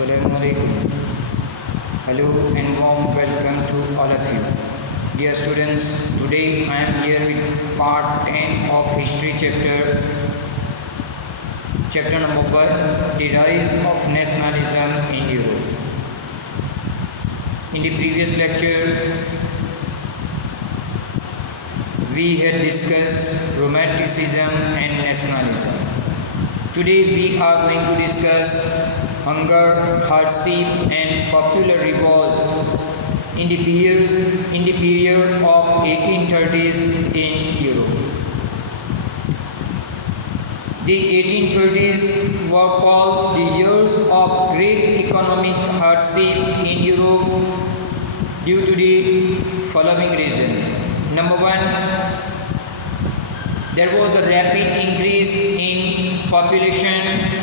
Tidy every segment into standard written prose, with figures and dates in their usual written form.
Assalamualaikum. Hello and warm welcome to all of you. Dear students, today I am here with part 10 of history chapter number 1, the rise of nationalism in Europe. In the previous lecture, we had discussed romanticism and nationalism. Today we are going to discuss hunger, hardship and popular revolt in the period of 1830s in Europe. The 1830s were called the years of great economic hardship in Europe due to the following reason. Number one, there was a rapid increase in population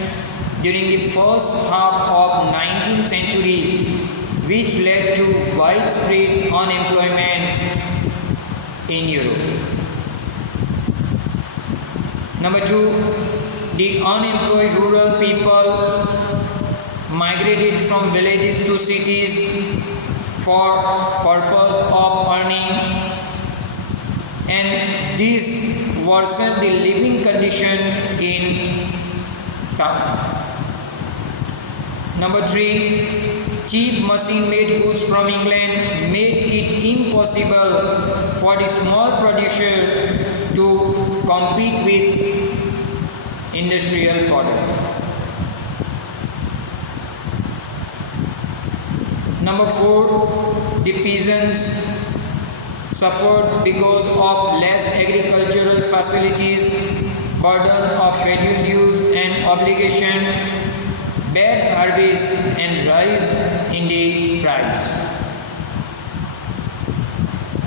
during the first half of 19th century, which led to widespread unemployment in Europe. Number two, the unemployed rural people migrated from villages to cities for purpose of earning, and this worsened the living condition in town. Number three, cheap machine-made goods from England made it impossible for the small producer to compete with industrial product. Number four, the peasants suffered because of less agricultural facilities, burden of federal dues and obligation, bad harvest and rise in the price.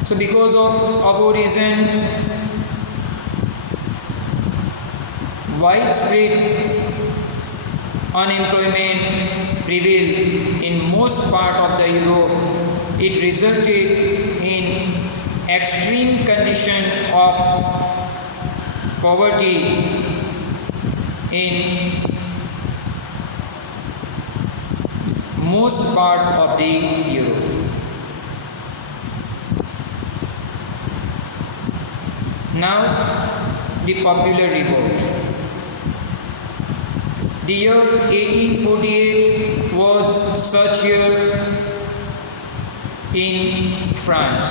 So because of abolition, widespread unemployment prevailed in most part of the Europe. It resulted in extreme condition of poverty in most part of the Europe. Now, the popular revolt. The year 1848 was such year in France.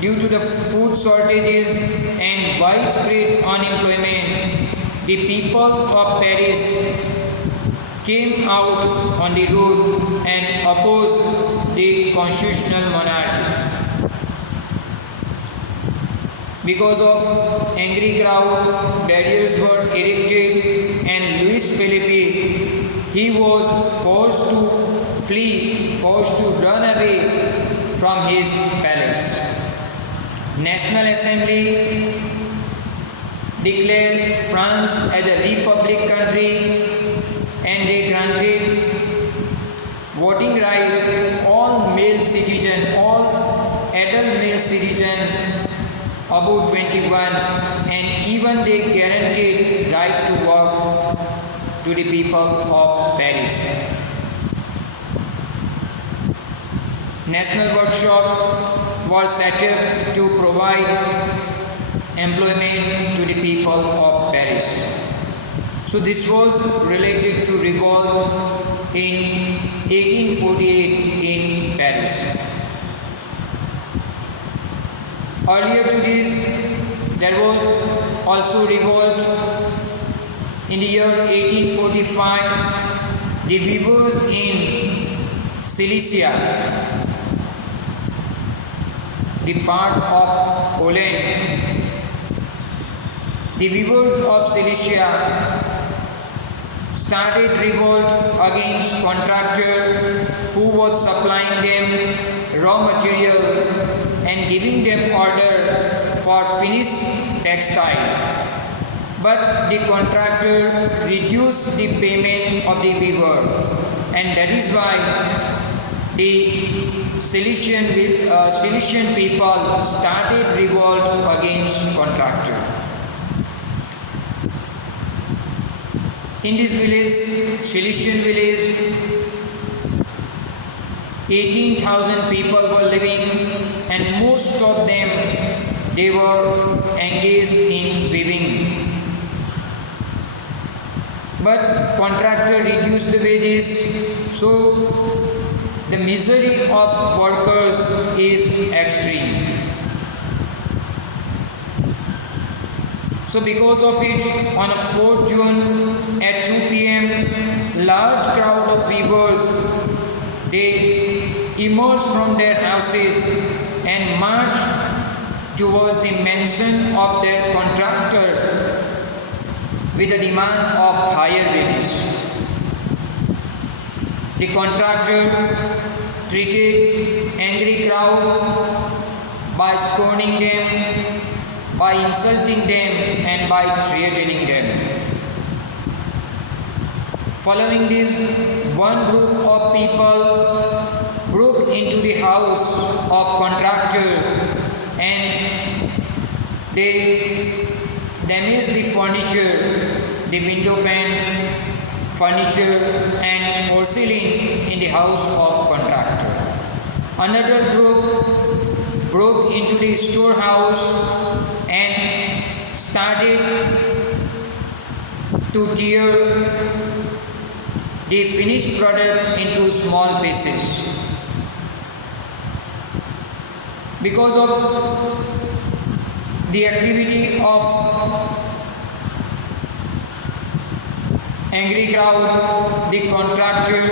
Due to the food shortages and widespread unemployment, the people of Paris came out on the road and opposed the constitutional monarchy. Because of angry crowd, barriers were erected and Louis Philippe, he was forced to flee, forced to run away from his palace. National Assembly declared France as a republic country, and they granted voting right to all male citizens, all adult male citizens above 21, and even they guaranteed right to work to the people of Paris. National workshop was set up to provide employment to the people of Paris. So this was related to revolt in 1848 in Paris. Earlier to this, there was also revolt in the year 1845. The weavers in Silesia, the part of Poland, the weavers of Silesia started revolt against contractor who was supplying them raw material and giving them order for finished textile. But the contractor reduced the payment of the weaver, and that is why the Silesian people started revolt against contractor. In this village, Silesian village, 18,000 people were living, and most of them they were engaged in weaving. But contractor reduced the wages, so the misery of workers is extreme. So because of it, on 4th June at 2 p.m., large crowd of weavers, they emerged from their houses and marched towards the mansion of their contractor with a demand of higher wages. The contractor treated angry crowd by scorning them, by insulting them, and by threatening them. Following this, one group of people broke into the house of contractor and they damaged the furniture, the window pane, furniture and porcelain in the house of contractor. Another group broke into the storehouse and started to tear the finished product into small pieces. Because of the activity of angry crowd, the contractor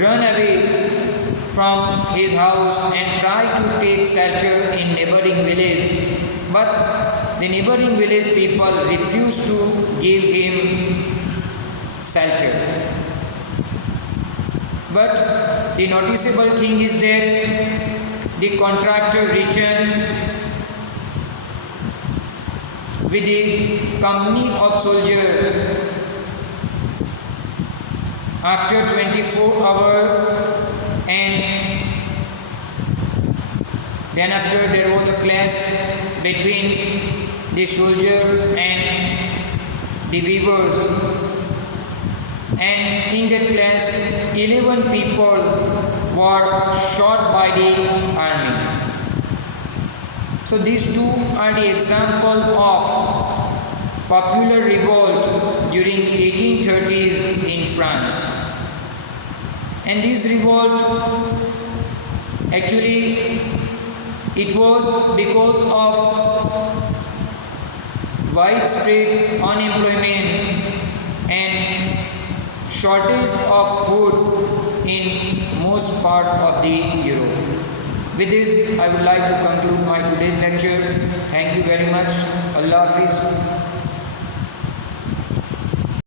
ran away from his house and tried to take shelter in neighboring village, but the neighboring village people refused to give him shelter. But the noticeable thing is that the contractor returned with a company of soldiers after 24 hours, and then after there was a clash between the soldier and the weavers, and in that clash 11 people were shot by the army. So these two are the example of popular revolt during 1830s in France. And this revolt, actually it was because of widespread unemployment and shortage of food in most part of the Europe. With this, I would like to conclude my today's lecture. Thank you very much. Allah Hafiz.